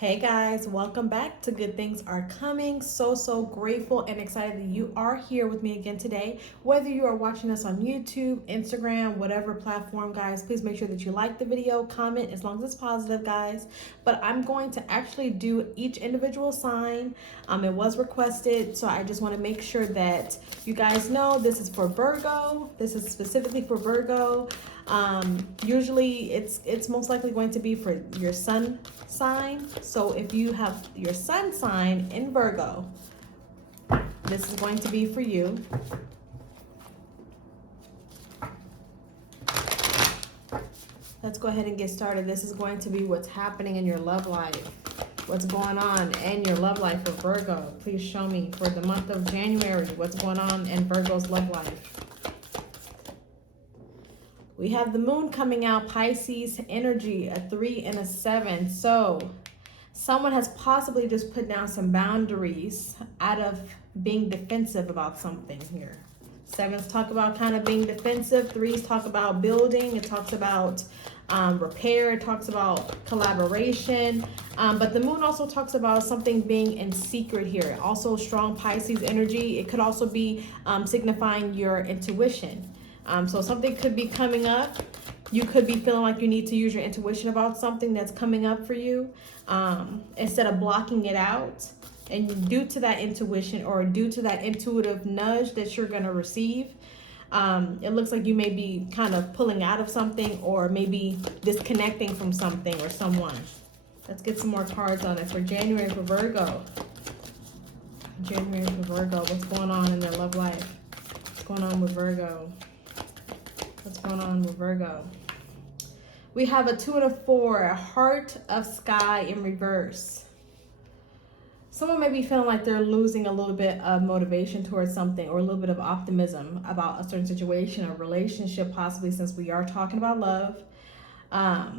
Hey guys, welcome back to Good Things Are Coming. So grateful and excited that you are here with me again today. Whether you are watching us on YouTube, Instagram, whatever platform, guys, please make sure that you like the video, comment as long as it's positive, guys. But I'm going to actually do each individual sign. It was requested, so I just want to make sure that you guys know this is for Virgo. This is specifically for Virgo. Usually it's most likely going to be for your sun sign. So if you have your sun sign in Virgo, this is going to be for you. Let's go ahead and get started. This is going to be what's happening in your love life. What's going on in your love life for Virgo? Please show me for the month of January what's going on in Virgo's love life. We have the moon coming out, Pisces energy, a 3 and a 7. So someone has possibly just put down some boundaries out of being defensive about something here. Sevens talk about kind of being defensive. Threes talk about building. It talks about repair. It talks about collaboration. But the moon also talks about something being in secret here. Also strong Pisces energy. It could also be signifying your intuition. So something could be coming up. You could be feeling like you need to use your intuition about something that's coming up for you instead of blocking it out. And due to that intuition or due to that intuitive nudge that you're going to receive, it looks like you may be kind of pulling out of something or maybe disconnecting from something or someone. Let's get some more cards on it for January for Virgo. January for Virgo. What's going on in their love life? What's going on with Virgo? What's going on with Virgo? We have a 2 and a 4, a heart of sky in reverse. Someone may be feeling like they're losing a little bit of motivation towards something or a little bit of optimism about a certain situation or relationship, possibly, since we are talking about love.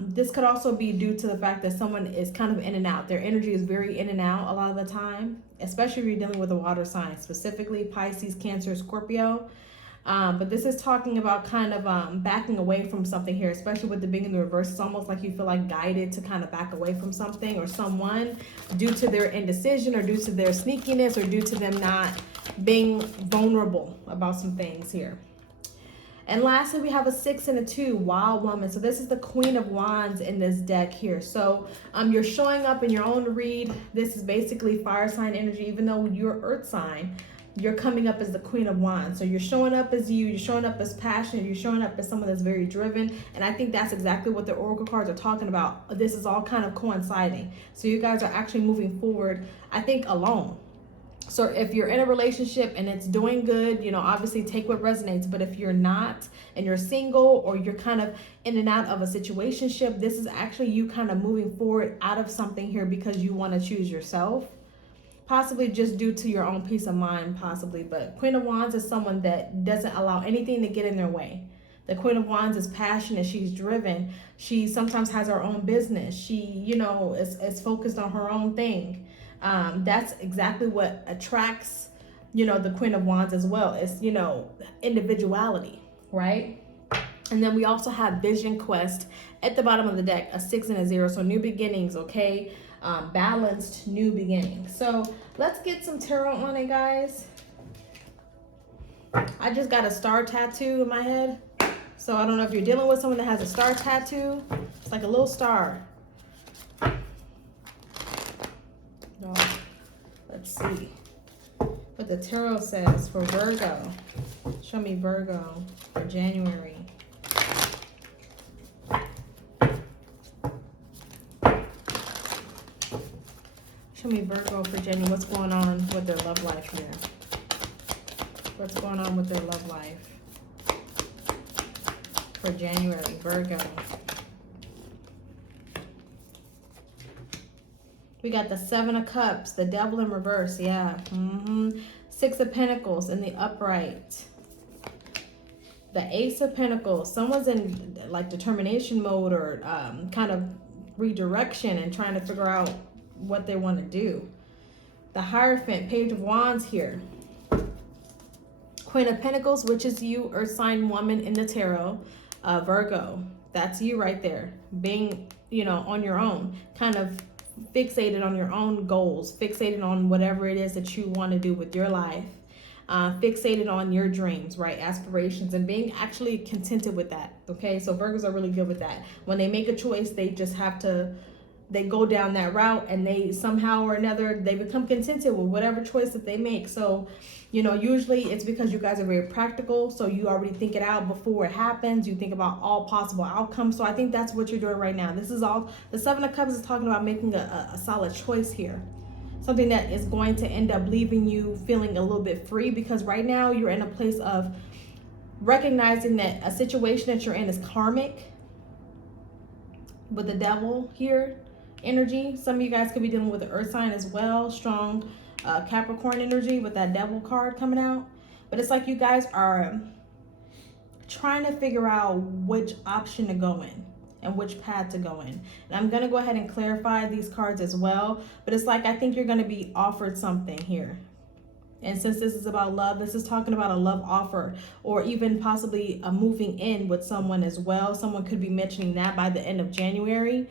This could also be due to the fact that someone is kind of in and out. Their energy is very in and out a lot of the time, especially if you're dealing with a water sign, specifically Pisces, Cancer, Scorpio. But this is talking about kind of backing away from something here, especially with the being in the reverse. It's almost like you feel like guided to kind of back away from something or someone due to their indecision or due to their sneakiness or due to them not being vulnerable about some things here. And lastly, we have a 6 and a 2, Wild Woman. So this is the Queen of Wands in this deck here. So you're showing up in your own read. This is basically fire sign energy, even though you're earth sign. You're coming up as the Queen of Wands. So you're showing up as you, you're showing up as passionate, you're showing up as someone that's very driven. And I think that's exactly what the Oracle cards are talking about. This is all kind of coinciding. So you guys are actually moving forward, I think, alone. So if you're in a relationship and it's doing good, you know, obviously take what resonates. But if you're not and you're single or you're kind of in and out of a situationship, this is actually you kind of moving forward out of something here because you want to choose yourself. Possibly just due to your own peace of mind, possibly. But Queen of Wands is someone that doesn't allow anything to get in their way. The Queen of Wands is passionate. She's driven. She sometimes has her own business. She, you know, is focused on her own thing. That's exactly what attracts, you know, the Queen of Wands as well. It's, you know, individuality, right? And then we also have Vision Quest at the bottom of the deck, a 6 and a 0. So new beginnings, okay? Balanced new beginnings. So let's get some tarot on it, guys. I just got a star tattoo in my head. So I don't know if you're dealing with someone that has a star tattoo. It's like a little star. No. Let's see what the tarot says for Virgo. Show me Virgo for January. Show me Virgo for January. What's going on with their love life here? What's going on with their love life for January, Virgo? We got the 7 of Cups, the Devil in reverse, yeah. 6 of Pentacles in the upright. The Ace of Pentacles. Someone's in like determination mode or kind of redirection and trying to figure out what they want to do. The Hierophant, Page of Wands here. Queen of Pentacles, which is you, Earth sign woman in the tarot. Virgo, that's you right there. Being, you know, on your own. Kind of fixated on your own goals, fixated on whatever it is that you want to do with your life, fixated on your dreams, right? Aspirations, and being actually contented with that. Okay, so Virgos are really good with that. When they make a choice, they just have to, they go down that route, and they somehow or another, they become contented with whatever choice that they make. So, you know, usually it's because you guys are very practical. So you already think it out before it happens. You think about all possible outcomes. So I think that's what you're doing right now. This is all, the Seven of Cups is talking about making a solid choice here. Something that is going to end up leaving you feeling a little bit free, because right now you're in a place of recognizing that a situation that you're in is karmic with the devil here energy. Some of you guys could be dealing with the earth sign as well, strong Capricorn energy with that devil card coming out. But it's like you guys are trying to figure out which option to go in and which path to go in. And I'm going to go ahead and clarify these cards as well. But it's like, I think you're going to be offered something here. And since this is about love, this is talking about a love offer, or even possibly a moving in with someone as well. Someone could be mentioning that by the end of January.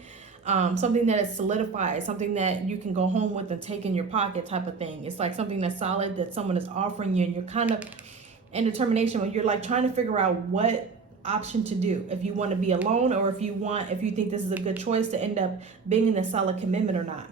Something that is solidified, something that you can go home with and take in your pocket type of thing. It's like something that's solid that someone is offering you, and you're kind of in determination when you're like trying to figure out what option to do, if you want to be alone, or if you think this is a good choice to end up being in a solid commitment or not.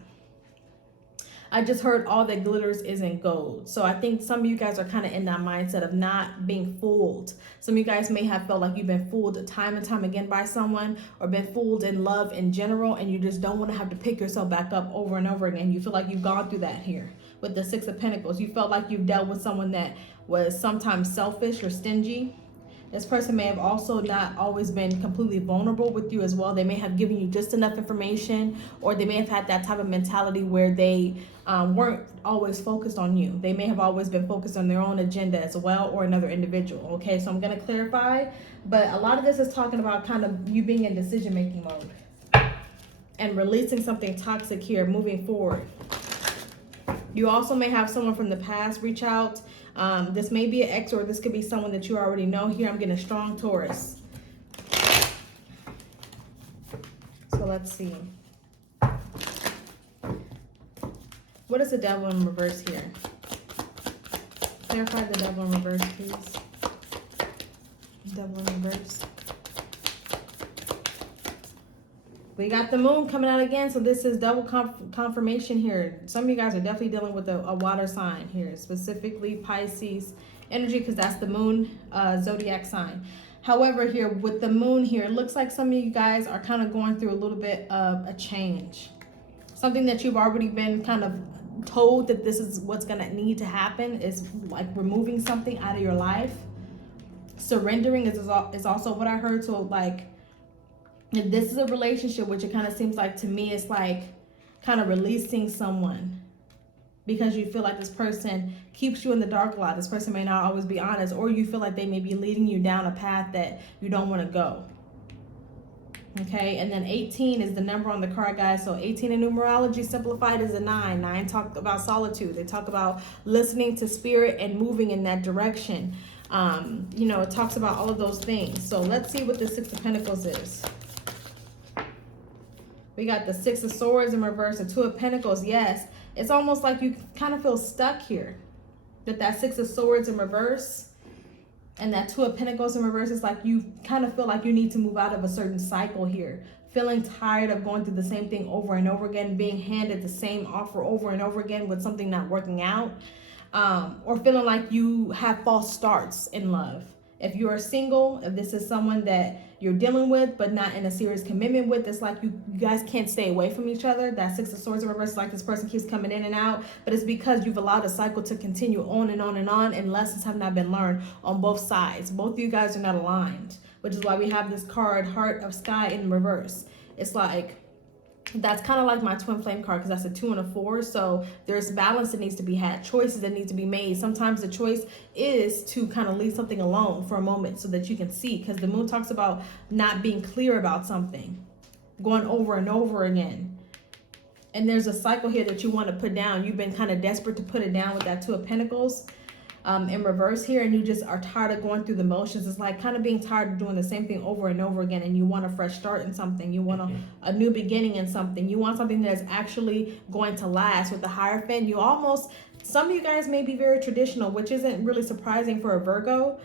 I just heard all that glitters isn't gold. So I think some of you guys are kind of in that mindset of not being fooled. Some of you guys may have felt like you've been fooled time and time again by someone, or been fooled in love in general, and you just don't want to have to pick yourself back up over and over again. You feel like you've gone through that here with the Six of Pentacles. You felt like you've dealt with someone that was sometimes selfish or stingy. This person may have also not always been completely vulnerable with you as well. They may have given you just enough information, or they may have had that type of mentality where they weren't always focused on you. They may have always been focused on their own agenda as well, or another individual. Okay, so I'm going to clarify, but a lot of this is talking about kind of you being in decision-making mode and releasing something toxic here, moving forward. You also may have someone from the past reach out. This may be an ex, or this could be someone that you already know here. I'm getting a strong Taurus. So let's see. What is the devil in reverse here? Clarify the devil in reverse, please. Devil in reverse. We got the moon coming out again, so this is double confirmation here. Some of you guys are definitely dealing with a water sign here, specifically Pisces energy, because that's the moon zodiac sign. However, here with the moon here, it looks like some of you guys are kind of going through a little bit of a change. Something that you've already been kind of told that this is what's going to need to happen is like removing something out of your life. Surrendering is also what I heard. So like, if this is a relationship, which it kind of seems like to me, it's like kind of releasing someone because you feel like this person keeps you in the dark a lot. This person may not always be honest, or you feel like they may be leading you down a path that you don't want to go. Okay, and then 18 is the number on the card, guys. So 18 in numerology simplified is a 9. 9 talk about solitude. They talk about listening to spirit and moving in that direction. You know, it talks about all of those things. So let's see what the Six of Pentacles is. We got the Six of Swords in reverse, the Two of Pentacles. Yes, it's almost like you kind of feel stuck here. That Six of Swords in reverse and that Two of Pentacles in reverse is like you kind of feel like you need to move out of a certain cycle here. Feeling tired of going through the same thing over and over again, being handed the same offer over and over again with something not working out. Or feeling like you have false starts in love. If you are single, if this is someone that you're dealing with but not in a serious commitment with, it's like you guys can't stay away from each other. That Six of Swords in reverse is like this person keeps coming in and out, but it's because you've allowed a cycle to continue on and on and on, and lessons have not been learned on both sides. Both of you guys are not aligned, which is why we have this card, Heart of Sky, in reverse. It's like, that's kind of like my twin flame card, because that's a 2 and a 4. So there's balance that needs to be had, choices that need to be made. Sometimes the choice is to kind of leave something alone for a moment so that you can see, because the moon talks about not being clear about something, going over and over again. And there's a cycle here that you want to put down. You've been kind of desperate to put it down with that Two of Pentacles. in reverse here, and you just are tired of going through the motions. It's like kind of being tired of doing the same thing over and over again, and you want a fresh start in something. You want a new beginning in something. You want something that's actually going to last. With the Hierophant, you almost, some of you guys may be very traditional, which isn't really surprising for a Virgo.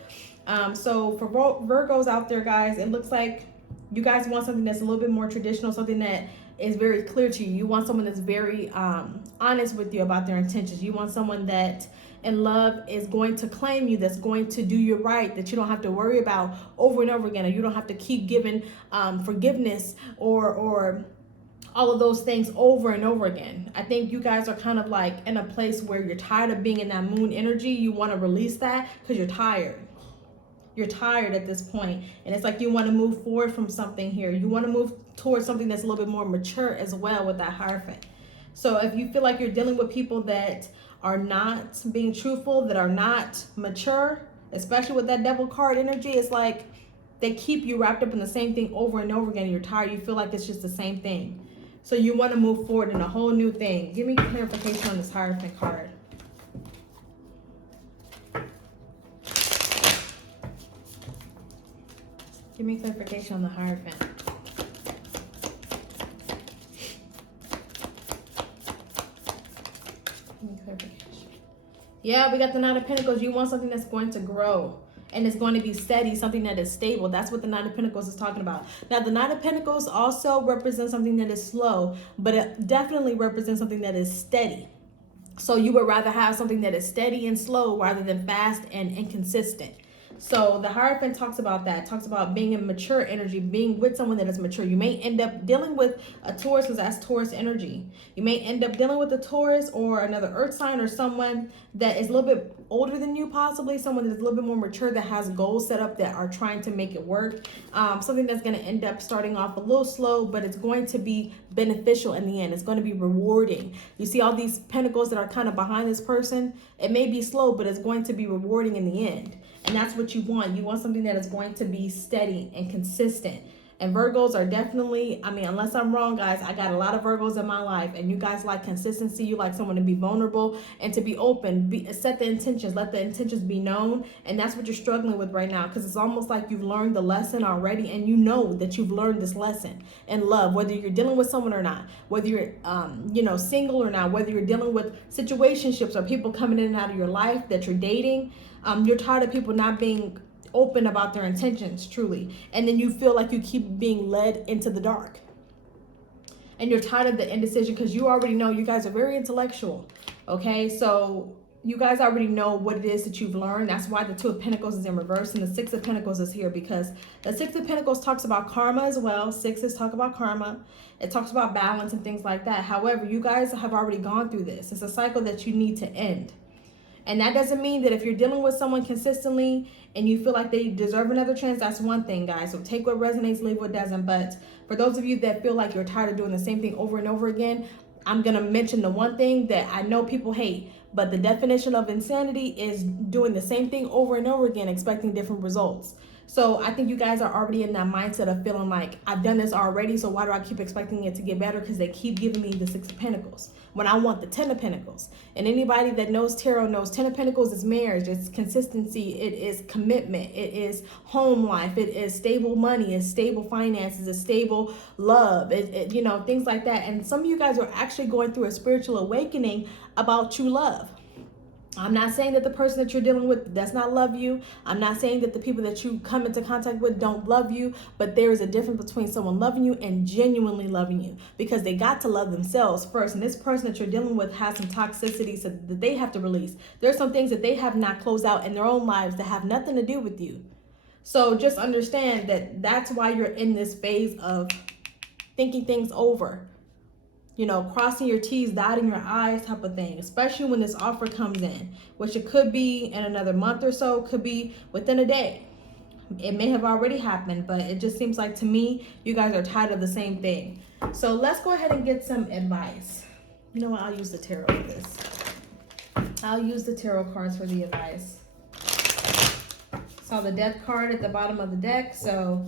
So for Virgos out there, guys, it looks like you guys want something that's a little bit more traditional, something that is very clear to you. You want someone that's very honest with you about their intentions. You want someone that in love is going to claim you, that's going to do you right, that you don't have to worry about over and over again, or you don't have to keep giving forgiveness or all of those things over and over again. I think you guys are kind of like in a place where you're tired of being in that moon energy. You want to release that because you're tired. You're tired at this point, and it's like you want to move forward from something here. You want to move towards something that's a little bit more mature as well with that Hierophant. So if you feel like you're dealing with people that are not being truthful, that are not mature, especially with that Devil card energy, it's like they keep you wrapped up in the same thing over and over again. You're tired. You feel like it's just the same thing. So you want to move forward in a whole new thing. Give me clarification on this Hierophant card. Give me clarification on the Hierophant. Give me clarification. Yeah, we got the Nine of Pentacles. You want something that's going to grow and it's going to be steady, something that is stable. That's what the Nine of Pentacles is talking about. Now, the Nine of Pentacles also represents something that is slow, but it definitely represents something that is steady. So you would rather have something that is steady and slow rather than fast and inconsistent. So the Hierophant talks about that, talks about being in mature energy, being with someone that is mature. You may end up dealing with a Taurus because that's Taurus energy. You may end up dealing with a Taurus or another earth sign or someone that is a little bit older than you, possibly someone that's a little bit more mature, that has goals set up, that are trying to make it work. Something that's going to end up starting off a little slow, but it's going to be beneficial in the end. It's going to be rewarding. You see all these pentacles that are kind of behind this person. It may be slow, but it's going to be rewarding in the end. And that's what you want. You want something that is going to be steady and consistent. And Virgos are definitely, I mean, unless I'm wrong, guys, I got a lot of Virgos in my life. And you guys like consistency. You like someone to be vulnerable and to be open. Set the intentions. Let the intentions be known. And that's what you're struggling with right now. Because it's almost like you've learned the lesson already. And you know that you've learned this lesson in love. Whether you're dealing with someone or not. Whether you're, single or not. Whether you're dealing with situationships or people coming in and out of your life that you're dating. You're tired of people not being open about their intentions, truly. And then you feel like you keep being led into the dark. And you're tired of the indecision because you already know you guys are very intellectual. Okay, so you guys already know what it is that you've learned. That's why the Two of Pentacles is in reverse and the Six of Pentacles is here, because the Six of Pentacles talks about karma as well. Sixes talk about karma. It talks about balance and things like that. However, you guys have already gone through this. It's a cycle that you need to end. And that doesn't mean that if you're dealing with someone consistently and you feel like they deserve another chance, that's one thing, guys. So take what resonates, leave what doesn't. But for those of you that feel like you're tired of doing the same thing over and over again, I'm going to mention the one thing that I know people hate. But the definition of insanity is doing the same thing over and over again, expecting different results. So I think you guys are already in that mindset of feeling like, I've done this already, so why do I keep expecting it to get better? Because they keep giving me the Six of Pentacles when I want the Ten of Pentacles. And anybody that knows tarot knows Ten of Pentacles is marriage, it's consistency, it is commitment, it is home life, it is stable money, it's stable finances, it's stable love, things like that. And some of you guys are actually going through a spiritual awakening about true love. I'm not saying that the person that you're dealing with does not love you. I'm not saying that the people that you come into contact with don't love you, but there is a difference between someone loving you and genuinely loving you, because they got to love themselves first. And this person that you're dealing with has some toxicity that they have to release. There's some things that they have not closed out in their own lives that have nothing to do with you. So just understand that that's why you're in this phase of thinking things over. Crossing your T's, dotting your I's type of thing, especially when this offer comes in, which it could be in another month or so, could be within a day. It may have already happened, but it just seems like to me, you guys are tired of the same thing. So let's go ahead and get some advice. You know what? I'll use the tarot for this. I'll use the tarot cards for the advice. Saw the Death card at the bottom of the deck, so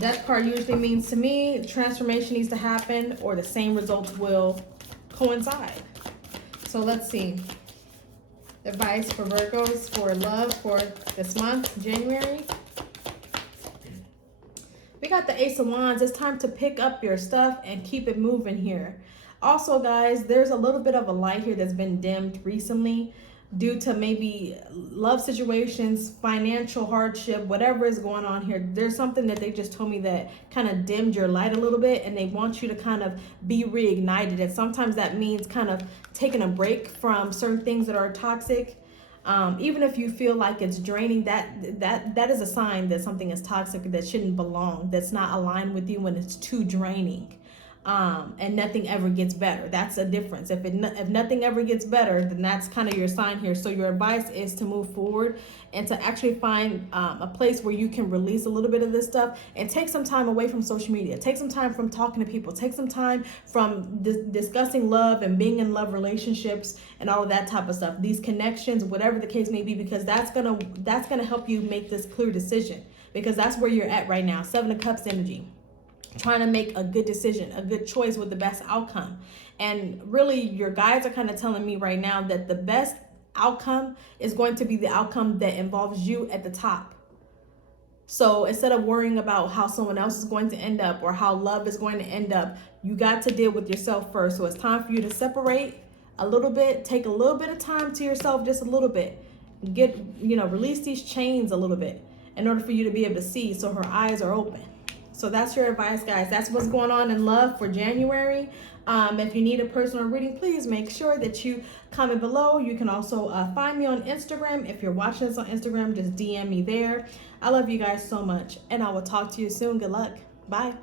Death card usually means to me transformation needs to happen or the same results will coincide. So let's see. Advice for Virgos for love for this month, January. We got the Ace of Wands. It's time to pick up your stuff and keep it moving here. Also, guys, there's a little bit of a light here that's been dimmed recently due to maybe love situations, financial hardship, whatever is going on here. There's something that they just told me that kind of dimmed your light a little bit, and they want you to kind of be reignited. And sometimes that means kind of taking a break from certain things that are toxic. Even if you feel like it's draining, that is a sign that something is toxic, that shouldn't belong, that's not aligned with you, when it's too draining. And nothing ever gets better. That's a difference. If nothing ever gets better, then that's kind of your sign here. So your advice is to move forward and to actually find a place where you can release a little bit of this stuff, and take some time away from social media. Take some time from talking to people. Take some time from discussing love and being in love relationships and all of that type of stuff. These connections, whatever the case may be, because that's gonna help you make this clear decision, because that's where you're at right now. 7 of Cups energy. Trying to make a good decision, a good choice with the best outcome. And really, your guides are kind of telling me right now that the best outcome is going to be the outcome that involves you at the top. So instead of worrying about how someone else is going to end up or how love is going to end up, you got to deal with yourself first. So it's time for you to separate a little bit, take a little bit of time to yourself, just a little bit. Release these chains a little bit in order for you to be able to see, so her eyes are open. So that's your advice, guys. That's what's going on in love for January. If you need a personal reading, please make sure that you comment below. You can also find me on Instagram. If you're watching this on Instagram, just DM me there. I love you guys so much, and I will talk to you soon. Good luck. Bye.